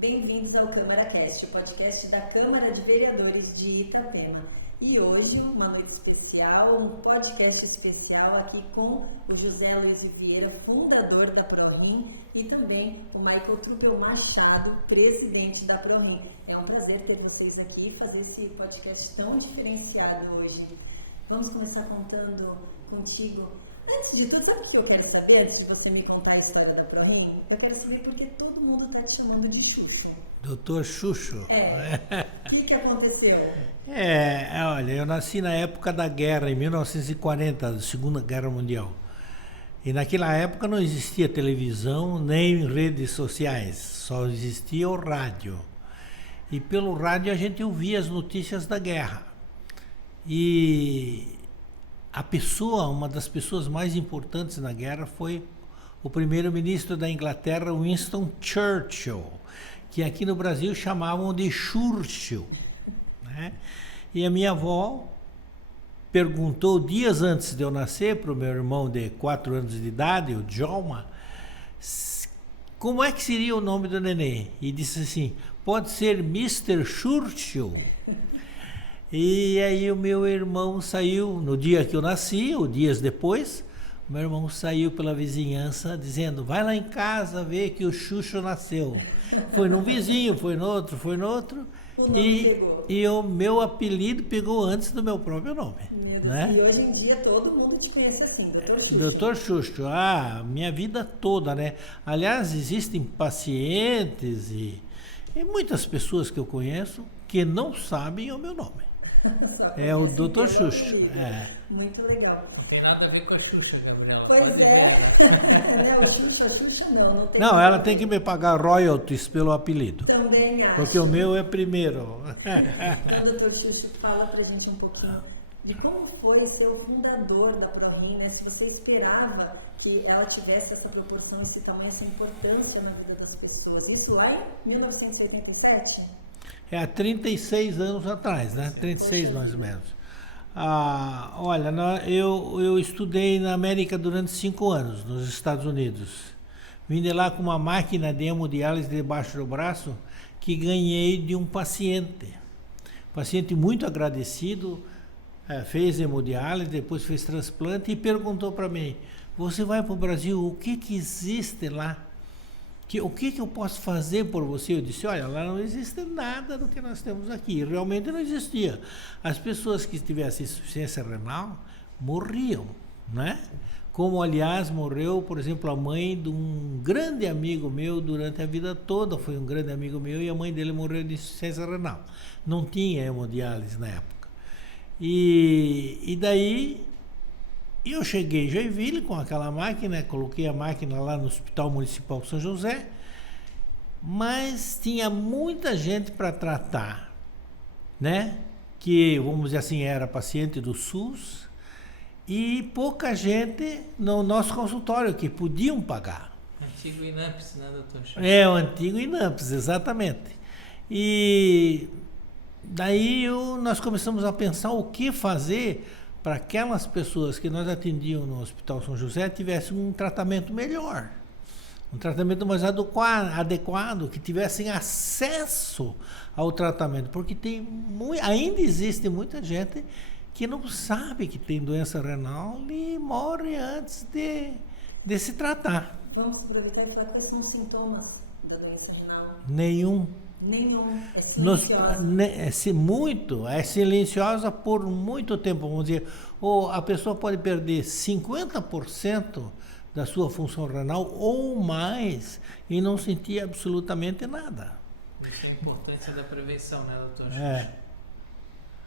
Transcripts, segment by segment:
Bem-vindos ao CâmaraCast, o podcast da Câmara de Vereadores de Itapema. E hoje, uma noite especial, um podcast especial aqui com o José Luiz Vieira, fundador da ProRim, e também o Michael Truppel Machado, presidente da ProRim. É um prazer ter vocês aqui e fazer esse podcast tão diferenciado hoje. Vamos começar contando contigo. Antes de tudo, sabe o que eu quero saber, antes de você me contar a história da ProRim? Eu quero saber por que todo mundo está te chamando de Xuxo. Doutor Xuxo? O que aconteceu? Olha, eu nasci na época da guerra, em 1940, da Segunda Guerra Mundial. E naquela época não existia televisão, nem redes sociais, só existia o rádio. E pelo rádio a gente ouvia as notícias da guerra. E uma das pessoas mais importantes na guerra foi o primeiro-ministro da Inglaterra, Winston Churchill, que aqui no Brasil chamavam de Churchill, né? E a minha avó perguntou dias antes de eu nascer para o meu irmão de 4 anos de idade, o Djalma, como é que seria o nome do neném? E disse assim, pode ser Mr. Churchill. E aí o meu irmão saiu, no dia que eu nasci, ou dias depois, o meu irmão saiu pela vizinhança dizendo, vai lá em casa ver que o Xuxo nasceu. Foi no vizinho, foi no outro. O nome pegou. E o meu apelido pegou antes do meu próprio nome. Meu Deus, né? E hoje em dia todo mundo te conhece assim, Dr. Xuxo. Dr. Xuxo, minha vida toda, né? Aliás, existem pacientes e muitas pessoas que eu conheço que não sabem o meu nome. Só conhecem pelo Xuxo. Apelido. Muito legal. Não tem nada a ver com a Xuxa, Gabriela. Pois Pode é. ver, né? Né? O Xuxa, a Xuxa não tem nada a ver. Não, ela tem que me pagar royalties pelo apelido. Também acho. Porque o meu é primeiro. Então, doutor Xuxo, fala pra gente um pouquinho de como foi ser o fundador da ProRim, né? Se você esperava que ela tivesse essa proporção, esse tamanho, essa importância na vida das pessoas. Isso lá em 1987? Há 36 anos atrás, né? 36 Poxa mais vida. ou menos. Olha, eu estudei na América durante 5 anos, nos Estados Unidos. Vim de lá com uma máquina de hemodiálise debaixo do braço que ganhei de um paciente. Paciente muito agradecido, fez hemodiálise, depois fez transplante e perguntou para mim, você vai para o Brasil, o que existe lá? O que eu posso fazer por você? Eu disse, olha, lá não existe nada do que nós temos aqui. Realmente não existia. As pessoas que tivessem insuficiência renal morriam, né? Como, aliás, morreu, por exemplo, a mãe de um grande amigo meu durante a vida toda. Foi um grande amigo meu e a mãe dele morreu de insuficiência renal. Não tinha hemodiálise na época. E daí eu cheguei em Joinville com aquela máquina, coloquei a máquina lá no Hospital Municipal São José, mas tinha muita gente para tratar, né? Que, vamos dizer assim, era paciente do SUS e pouca gente no nosso consultório que podiam pagar. Antigo INAMPS, né, doutor? O antigo INAMPS, exatamente. E daí nós começamos a pensar o que fazer para aquelas pessoas que nós atendíamos no Hospital São José tivessem um tratamento melhor, um tratamento mais adequado, que tivessem acesso ao tratamento, porque ainda existe muita gente que não sabe que tem doença renal e morre antes de se tratar. Vamos aproveitar e falar quais são os sintomas da doença renal. Nenhum. É silenciosa. É silenciosa por muito tempo, vamos dizer. Ou a pessoa pode perder 50% da sua função renal ou mais e não sentir absolutamente nada. Isso é a importância da prevenção, né, doutor Xuxa?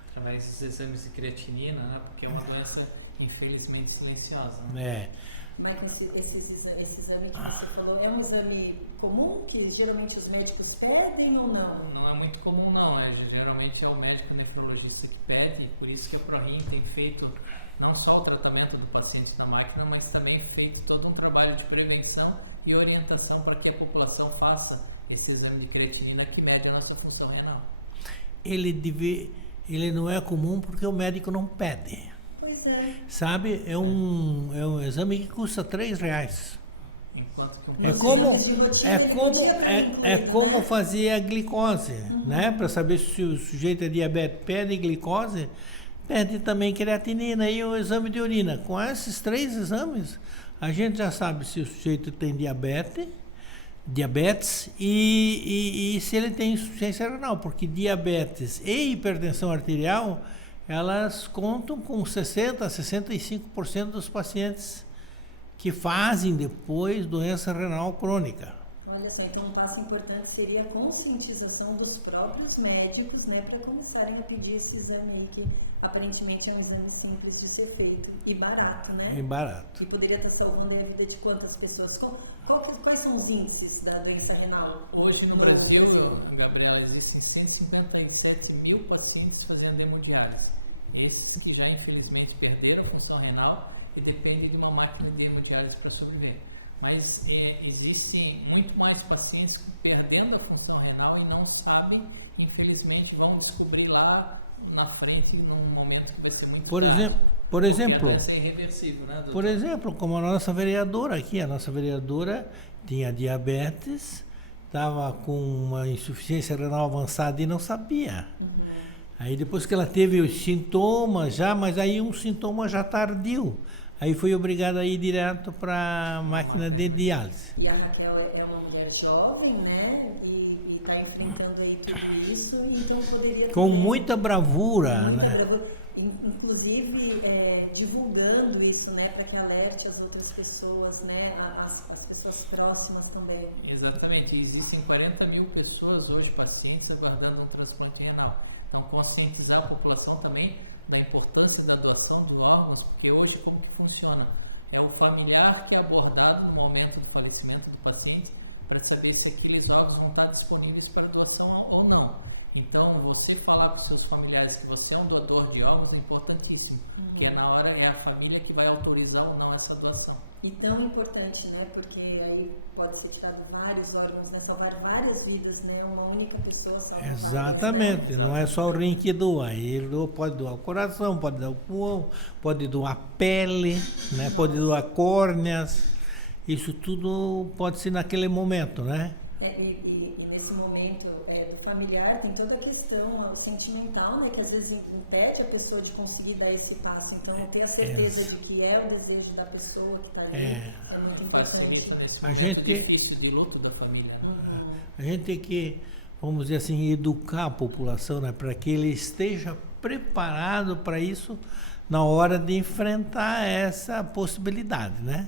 Através dos exames de creatinina, né? Porque é uma doença, infelizmente, silenciosa. Né? Michael, esse exame que você falou, é um exame comum que geralmente os médicos pedem ou não? Não é muito comum, não. Geralmente é o médico nefrologista que pede, por isso que a ProRim tem feito não só o tratamento do paciente na máquina, mas também feito todo um trabalho de prevenção e orientação para que a população faça esse exame de creatinina que mede a nossa função renal. Ele não é comum porque o médico não pede. Pois é. Sabe? É um exame que custa R$3. Enquanto que um Nos paciente... exames de rotina ele podia estar incluído, como né? fazer a glicose, né? Para saber se o sujeito é diabético, pede glicose, pede também creatinina e o exame de urina. Com esses 3 exames, a gente já sabe se o sujeito tem diabetes e se ele tem insuficiência renal, porque diabetes e hipertensão arterial, elas contam com 60% a 65% dos pacientes que fazem depois doença renal crônica. Olha só, então um passo importante seria a conscientização dos próprios médicos, né, para começarem a pedir esse exame aí, que aparentemente é um exame simples de ser feito e barato, né? E barato. E poderia estar salvando aí a vida de quantas pessoas? Quais são os índices da doença renal? Hoje no Brasil, Gabriela, existem 157 mil pacientes fazendo hemodiálise. Esses que já infelizmente perderam a função renal e dependem de uma máquina de hemodiálise para sobreviver. Mas existem muito mais pacientes perdendo a função renal e não sabem, infelizmente vão descobrir lá na frente, num momento que vai ser muito tarde. Porque a doença é irreversível, né, doutor? Por exemplo, como a nossa vereadora aqui, a nossa vereadora tinha diabetes, estava com uma insuficiência renal avançada e não sabia. Aí depois que ela teve os sintomas mas aí um sintoma já tardio. Aí foi obrigada a ir direto para a máquina de diálise. E a Raquel é uma mulher jovem, né? E está enfrentando aí tudo isso, então poderia também... Com muita bravura. Com muita bravura. Inclusive, divulgando isso, né? Para que alerte as outras pessoas, né? As pessoas próximas também. Exatamente. Existem 40 mil pessoas hoje, pacientes, aguardando um transplante renal. Então, conscientizar a população também da importância da doação de órgãos, porque hoje como que funciona? É o familiar que é abordado no momento do falecimento do paciente para saber se aqueles órgãos vão estar disponíveis para doação ou não. Então, você falar com seus familiares que você é um doador de órgãos é importantíssimo, porque na hora é a família que vai autorizar ou não essa doação. E tão importante, né? Porque aí pode ser tirado vários órgãos, né? Salvar várias vidas, né? Uma única pessoa salva várias, né? Exatamente. Não é só o rim que doa. Ele pode doar o coração, pode doar o pulmão, pode doar a pele, né? Pode doar córneas. Isso tudo pode ser naquele momento, né? E nesse momento do familiar tem toda a questão sentimental, né, que às vezes impede a pessoa de conseguir dar esse passo. Então, ter a certeza de que é o desejo da pessoa que está ali é muito importante. Facilita nesse momento difícil de luto da família, né? A gente tem que, vamos dizer assim, educar a população, né, para que ele esteja preparado para isso na hora de enfrentar essa possibilidade, né?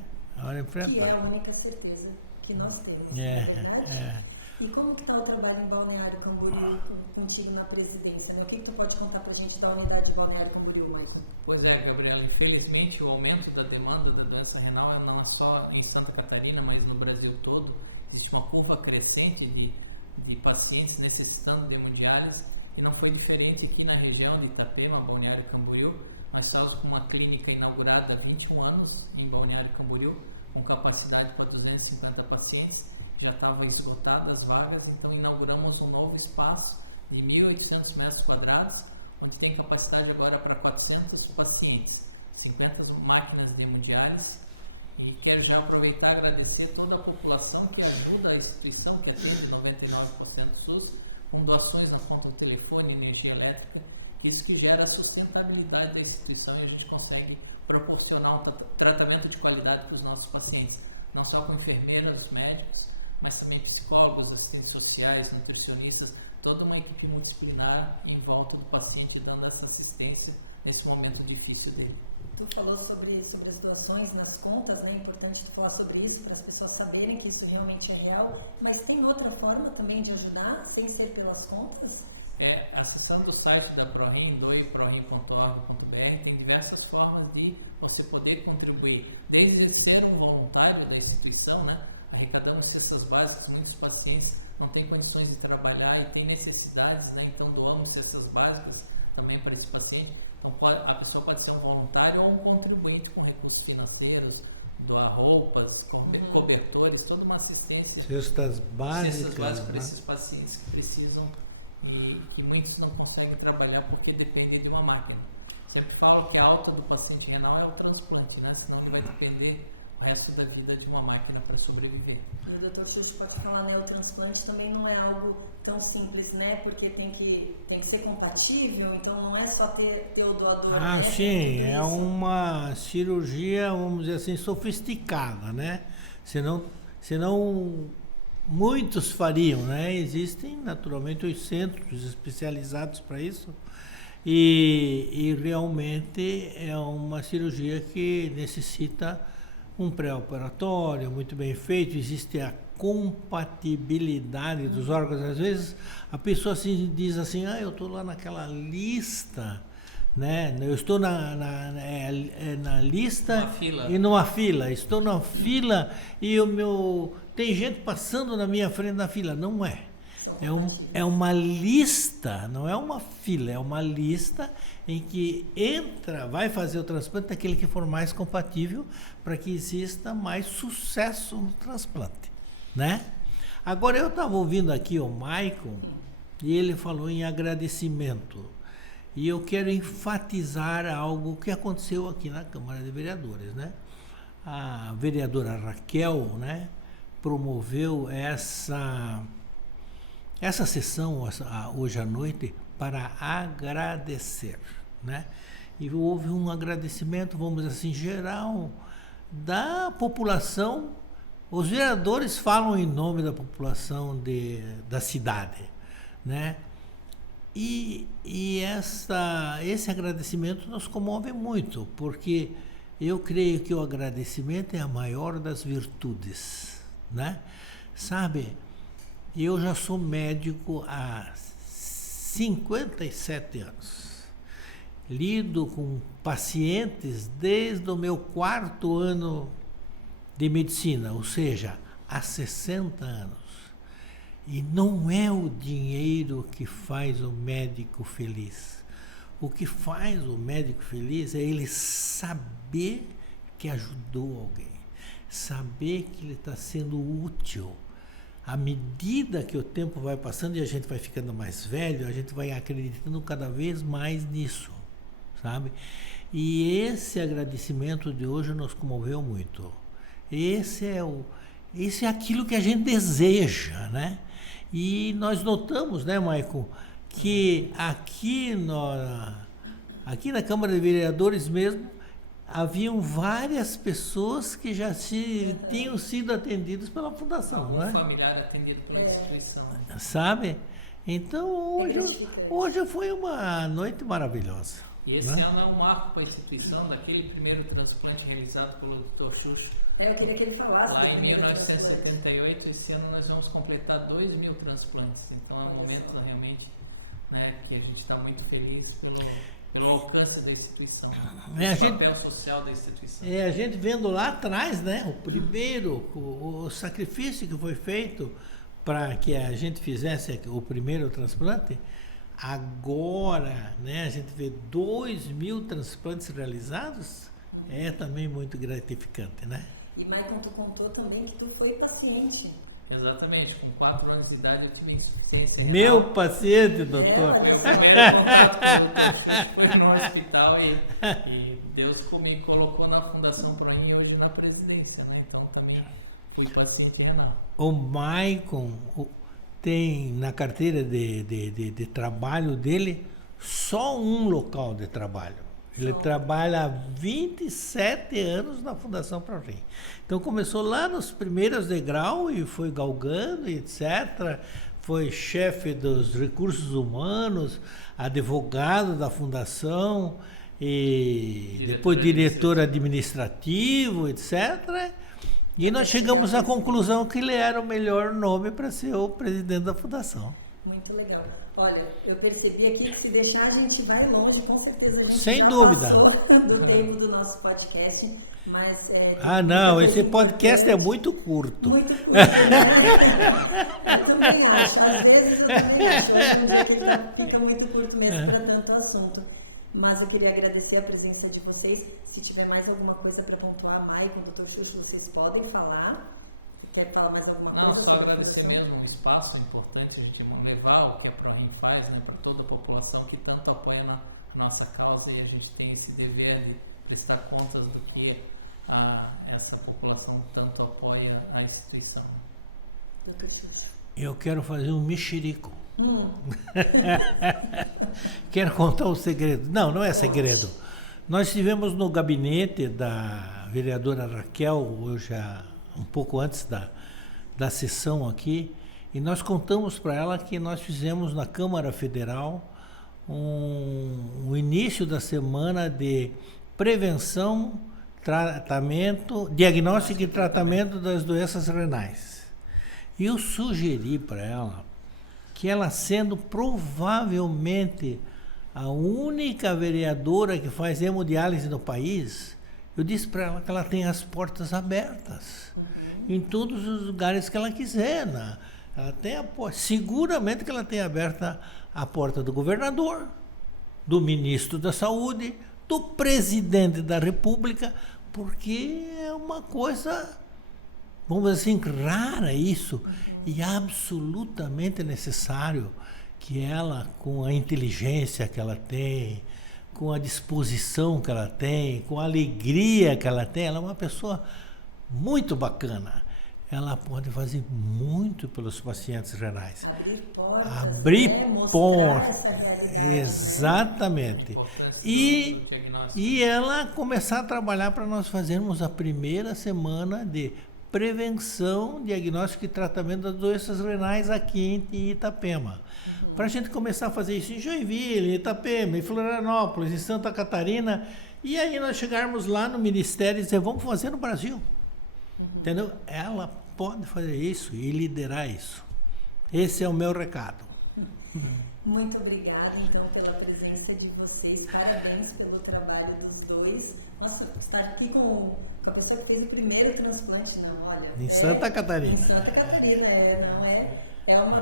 Que é a única certeza que nós temos, não é verdade? E como que está o trabalho em Balneário Camboriú contigo na presidência, né? O que tu pode contar para a gente da unidade de Balneário Camboriú, Maicon? Pois é, Gabriela, infelizmente o aumento da demanda da doença renal não é só em Santa Catarina, mas no Brasil todo. Existe uma curva crescente de pacientes necessitando de hemodiálise e não foi diferente aqui na região de Itapema, Balneário Camboriú. Nós estamos com uma clínica inaugurada há 21 anos em Balneário Camboriú, com capacidade para 250 pacientes, já estava esgotadas as vagas, então inauguramos um novo espaço de 1.800 metros quadrados, onde tem capacidade agora para 400 pacientes, 50 máquinas de hemodiálise, e quero já aproveitar e agradecer toda a população que ajuda a instituição, que atende 99% do SUS, com doações na conta do telefone, energia elétrica, que isso que gera a sustentabilidade da instituição e a gente consegue proporcionar um tratamento de qualidade para os nossos pacientes, não só com enfermeiras, médicos, mas também psicólogos, assistentes sociais, nutricionistas, toda uma equipe multidisciplinar em volta do paciente, dando essa assistência nesse momento difícil dele. Tu falou sobre as doações nas contas, né? É importante tu falar sobre isso para as pessoas saberem que isso realmente é real. Mas tem outra forma também de ajudar, sem ser pelas contas? Acessando o site da ProRim, doeprorim.org.br, tem diversas formas de você poder contribuir. Desde ser um voluntário da instituição, né? Arrecadamos cestas básicas, muitos pacientes não têm condições de trabalhar e têm necessidades, né? Então doamos cestas básicas também para esse paciente. Então a pessoa pode ser um voluntário ou um contribuinte com recursos financeiros, doar roupas, cobertores, toda uma assistência. Cestas básicas para esses pacientes que precisam e que muitos não conseguem trabalhar porque dependem de uma máquina. Sempre falo que a alta do paciente renal é o transplante, né? Senão ele vai depender o resto da vida de uma máquina para sobreviver. E o Dr. Xuxo pode falar, né? O transplante também não é algo tão simples, né? Porque tem que ser compatível, então não é só ter o doador, né? Sim, tem tudo isso. É uma cirurgia, vamos dizer assim, sofisticada, né? Senão muitos fariam, né? Existem naturalmente os centros especializados para isso. E realmente é uma cirurgia que necessita um pré-operatório muito bem feito, existe a compatibilidade dos órgãos. Às vezes a pessoa assim, diz assim, eu estou lá naquela lista, né? Eu estou na lista Uma fila. E numa fila, estou na fila e tem gente passando na minha frente na fila. Não é. São compatíveis. É uma lista, não é uma fila, é uma lista em que vai fazer o transplante daquele que for mais compatível para que exista mais sucesso no transplante, né? Agora eu estava ouvindo aqui o Maicon e ele falou em agradecimento e eu quero enfatizar algo que aconteceu aqui na Câmara de Vereadores, né? A vereadora Raquel, né, promoveu essa sessão hoje à noite para agradecer, né? E houve um agradecimento, vamos dizer assim, geral da população. Os vereadores falam em nome da população da cidade, né? E esse agradecimento nos comove muito, porque eu creio que o agradecimento é a maior das virtudes, né? Sabe, eu já sou médico há 57 anos. Lido com pacientes desde o meu 4º ano de medicina, ou seja, há 60 anos. E não é o dinheiro que faz o médico feliz. O que faz o médico feliz é ele saber que ajudou alguém, saber que ele está sendo útil. À medida que o tempo vai passando e a gente vai ficando mais velho, a gente vai acreditando cada vez mais nisso, sabe? E esse agradecimento de hoje nos comoveu muito. Esse é aquilo que a gente deseja, né? E nós notamos, né, Maicon, que aqui na Câmara de Vereadores mesmo, haviam várias pessoas que já tinham sido atendidas pela Fundação. Algum familiar atendido pela instituição. Né? Sabe? Então, é gratificante. Hoje foi uma noite maravilhosa. E esse ano é um marco para a instituição, daquele primeiro transplante realizado pelo Dr. Xuxo. Eu queria que ele falasse lá do em primeiro 1978, transplante. Esse ano nós vamos completar 2.000 transplantes. Então é um momento realmente, né, que a gente está muito feliz pelo alcance da instituição, né? Esse papel social da instituição. A gente vendo lá atrás, né, o sacrifício que foi feito para que a gente fizesse o primeiro transplante. Agora, né, a gente vê 2.000 transplantes realizados, é também muito gratificante, né? E Maicon, tu contou também que tu foi paciente. Exatamente, com 4 anos de idade eu tive insuficiência renal. Meu paciente, foi o primeiro contato com o Dr. Xuxo, foi no hospital e Deus me colocou na Fundação Proin e hoje na presidência, né? Então também fui paciente renal. O Maicon tem na carteira de trabalho dele só um local de trabalho. Ele trabalha há 27 anos na Fundação Proin. Então começou lá nos primeiros degraus e foi galgando, etc. Foi chefe dos recursos humanos, advogado da Fundação e depois diretor administrativo, etc. E nós chegamos à conclusão que ele era o melhor nome para ser o presidente da Fundação. Muito legal. Olha, eu percebi aqui que se deixar a gente vai longe, com certeza a gente Sem já dúvida. passou do tempo do nosso podcast, mas teve muita coisa esse importante. Podcast é muito curto. Muito curto, né? Eu também acho, às vezes eu também acho. Hoje é um dia que ele fica muito curto mesmo para tanto assunto. Mas eu queria agradecer a presença de vocês. Se tiver mais alguma coisa para pontuar, Maicon, Dr. Xuxo, vocês podem falar. Você quer falar mais alguma coisa? Não, só sobre agradecer a Fundação? mesmo o espaço. É importante a gente levar o que a ProRim faz, né, para toda a população que tanto apoia a nossa causa, e a gente tem esse dever de prestar contas do que essa população tanto apoia a instituição. Dr. Xuxo. Eu quero fazer um mexerico. Quero contar um segredo. Não é Conte. segredo. Nós estivemos no gabinete da vereadora Raquel, um pouco antes da sessão aqui, e nós contamos para ela que nós fizemos na Câmara Federal um início da semana de prevenção, tratamento, diagnóstico e tratamento das doenças renais. E eu sugeri para ela que ela, sendo provavelmente a única vereadora que faz hemodiálise no país, eu disse para ela que ela tem as portas abertas em todos os lugares que ela quiser. Ela tem seguramente que ela tem aberta a porta do governador, do ministro da Saúde, do presidente da República, porque é uma coisa, vamos dizer assim, rara isso, e absolutamente necessário que ela, com a inteligência que ela tem, com a disposição que ela tem, com a alegria que ela tem, ela é uma pessoa muito bacana. Ela pode fazer muito pelos pacientes renais. Abrir portas, né? Mostrar essa realidade, Exatamente. né? A importância do diagnóstico. E ela começar a trabalhar para nós fazermos a primeira semana de prevenção, diagnóstico e tratamento das doenças renais aqui em Itapema. Para a gente começar a fazer isso em Joinville, Itapema, em Florianópolis, em Santa Catarina, e aí nós chegarmos lá no Ministério e dizer, vamos fazer no Brasil. Entendeu? Ela pode fazer isso e liderar isso. Esse é o meu recado. Muito obrigada, então, pela presença de vocês. Parabéns pelo trabalho dos dois. Nossa, estar aqui com a pessoa que fez o primeiro transplante, não, olha. Santa Catarina. Em Santa Catarina,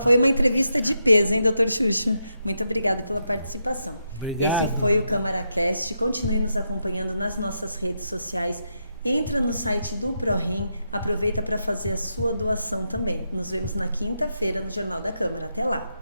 foi uma entrevista de peso, hein, Dr. Xuxo? Muito obrigada pela participação. Obrigado. Esse foi o CâmaraCast. Continue nos acompanhando nas nossas redes sociais. Entra no site do ProRim, aproveita para fazer a sua doação também. Nos vemos na quinta-feira no Jornal da Câmara. Até lá!